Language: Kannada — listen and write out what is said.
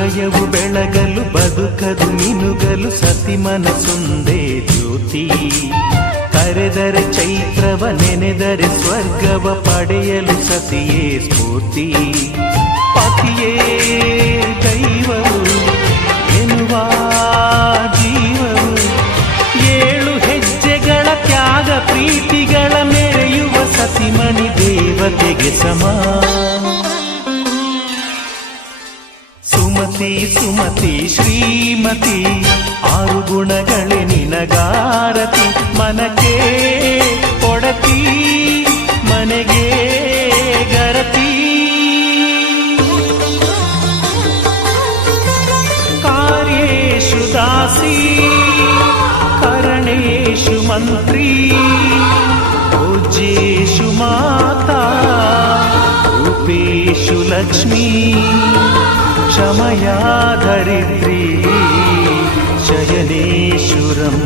ಹೃದಯವು ಬೆಳಗಲು ಬದುಕದು ಮಿನುಗಲು ಸತಿ ಮನಸೊಂದೇ ಜ್ಯೋತಿ. ಕರೆದರೆ ಚೈತ್ರವ ನೆನೆದರೆ ಸ್ವರ್ಗವ ಪಡೆಯಲು ಸತಿಯೇ ಸ್ಫೂರ್ತಿ. ಪತಿಯೇ ದೈವವು ಎನ್ನುವ ಜೀವವು, 7 ಹೆಜ್ಜೆಗಳ ತ್ಯಾಗ ಪ್ರೀತಿಗಳ ಮೆರೆಯುವ ಸತಿಮಣಿ ದೇವತೆಗೆ ಸಮ. ಸುಮತಿ ಸುಮತಿ ಶ್ರೀಮತಿ 6 ಗುಣಗಳೇ ನಿನಗಾರತಿ. ಮನಕ್ಕೆ ಕೊಡತಿ ಮನೆಗೆ ಗರತಿ. ಕಾರ್ಯೇಷು ದಾಸಿ ಕರಣೇಷು ಮಂತ್ರಿ. ಪೂಜ್ಯೇಷು ಮಾತಾ ರೂಪೇಷು ಲಕ್ಷ್ಮೀ. ಕ್ಷಮಯಾ ಧರಿತ್ರಿ ಶಯನೇಶ್ವರಂ